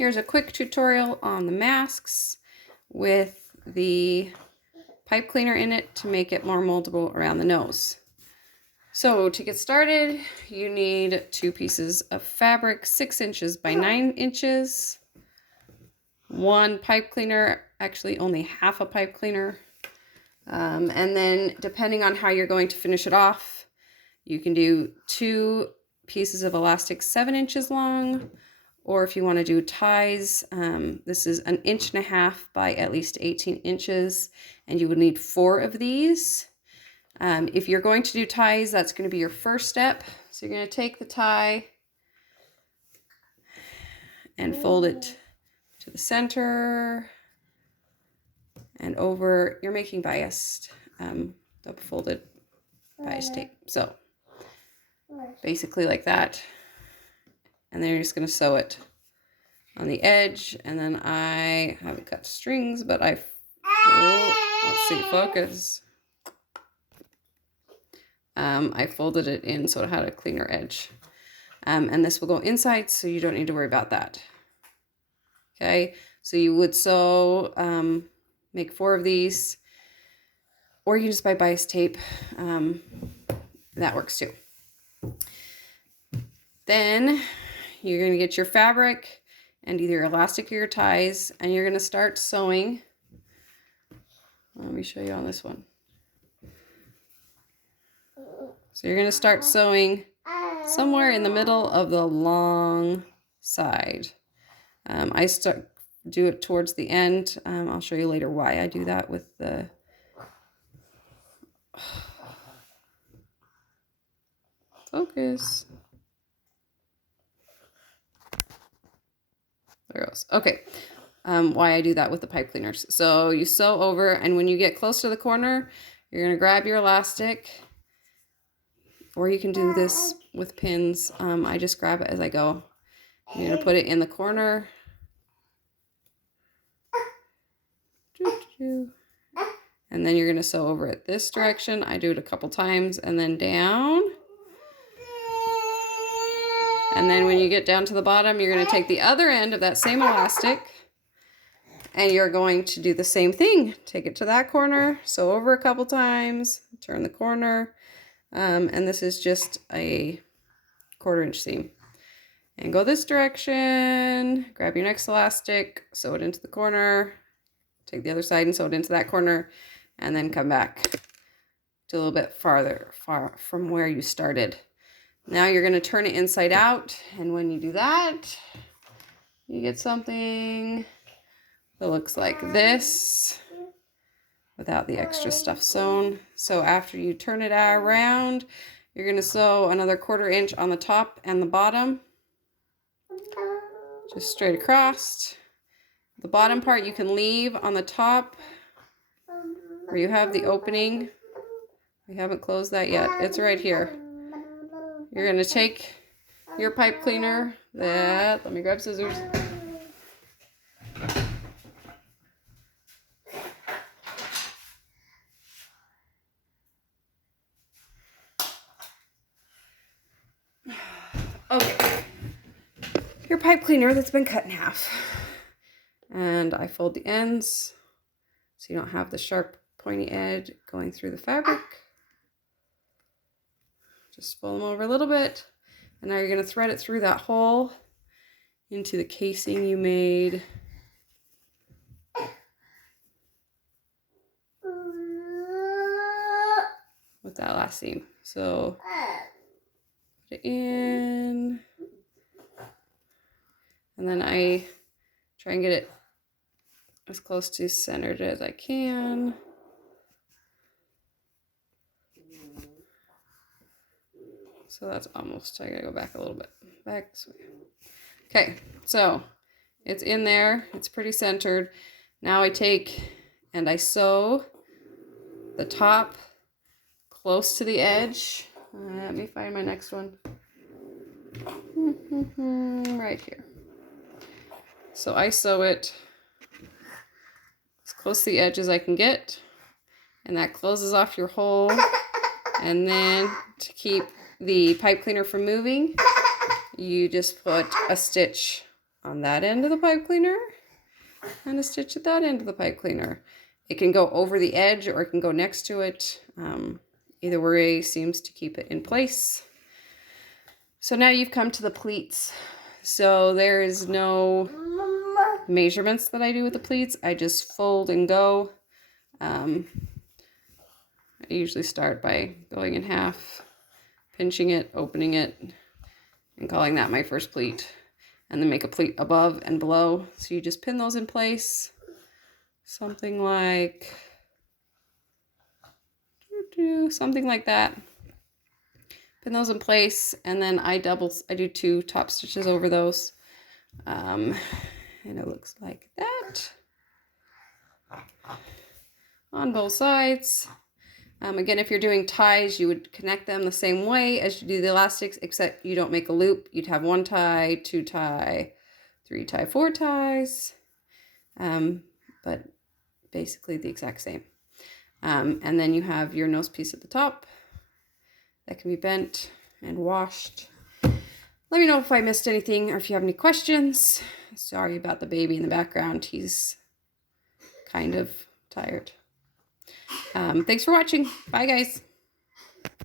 Here's a quick tutorial on the masks with the pipe cleaner in it to make it more moldable around the nose. So to get started, you need 2 pieces of fabric, 6 inches by 9 inches, 1 pipe cleaner, actually only half a pipe cleaner, and then depending on how you're going to finish it off, you can do 2 pieces of elastic 7 inches long, or if you want to do ties, this is 1.5 inches by at least 18 inches, and you would need 4 of these. If you're going to do ties, that's going to be your first step. So you're going to take the tie and fold it to the center and over. You're making biased, double folded bias tape. So basically like that. And then you're just going to sew it on the edge. And then I haven't cut strings, but let's see, focus. I folded it in so it had a cleaner edge. And this will go inside, so you don't need to worry about that. Okay, so you would sew, make 4 of these, or you can just buy bias tape. That works too. Then you're going to get your fabric and either your elastic or your ties, and you're going to start sewing. Let me show you on this one. So you're going to start sewing somewhere in the middle of the long side. I do it towards the end. I'll show you later why I do that with the focus. There it goes. Okay. Why I do that with the pipe cleaners. So you sew over, and when you get close to the corner, you're going to grab your elastic, or you can do this with pins. I just grab it as I go. You're going to put it in the corner. And then you're going to sew over it this direction. I do it a couple times, and then down. And then when you get down to the bottom, you're going to take the other end of that same elastic, and you're going to do the same thing. Take it to that corner, sew over a couple times, turn the corner, and this is just a 1/4 inch seam. And go this direction, grab your next elastic, sew it into the corner, take the other side and sew it into that corner, and then come back to a little bit far from where you started. Now you're going to turn it inside out, and when you do that, you get something that looks like this without the extra stuff sewn. So after you turn it around, you're going to sew another 1/4 inch on the top and the bottom, just straight across. The bottom part you can leave on the top where you have the opening. We haven't closed that yet. It's right here. You're going to take your pipe cleaner, let me grab scissors. Okay, your pipe cleaner that's been cut in half. And I fold the ends so you don't have the sharp pointy edge going through the fabric. Just fold them over a little bit. And now you're going to thread it through that hole into the casing you made. With that last seam. So put it in. And then I try and get it as close to centered as I can. So that's almost, I gotta go back a little bit. Back this way. Okay, so it's in there. It's pretty centered. Now I take and I sew the top close to the edge. Let me find my next one. Right here. So I sew it as close to the edge as I can get, and that closes off your hole. And then to keep the pipe cleaner from moving, you just put a stitch on that end of the pipe cleaner and a stitch at that end of the pipe cleaner. It can go over the edge or it can go next to it. Either way seems to keep it in place. So now you've come to the pleats. So there is no measurements that I do with the pleats. I just fold and go. I usually start by going in half, pinching it, opening it, and calling that my first pleat. And then make a pleat above and below. So you just pin those in place. Something like that. Pin those in place, and then I do 2 top stitches over those. And it looks like that on both sides. Again, if you're doing ties, you would connect them the same way as you do the elastics, except you don't make a loop. You'd have 1 tie, 2 tie, 3 tie, 4 ties, but basically the exact same. And then you have your nose piece at the top that can be bent and washed. Let me know if I missed anything or if you have any questions. Sorry about the baby in the background. He's kind of tired. Thanks for watching. Bye, guys.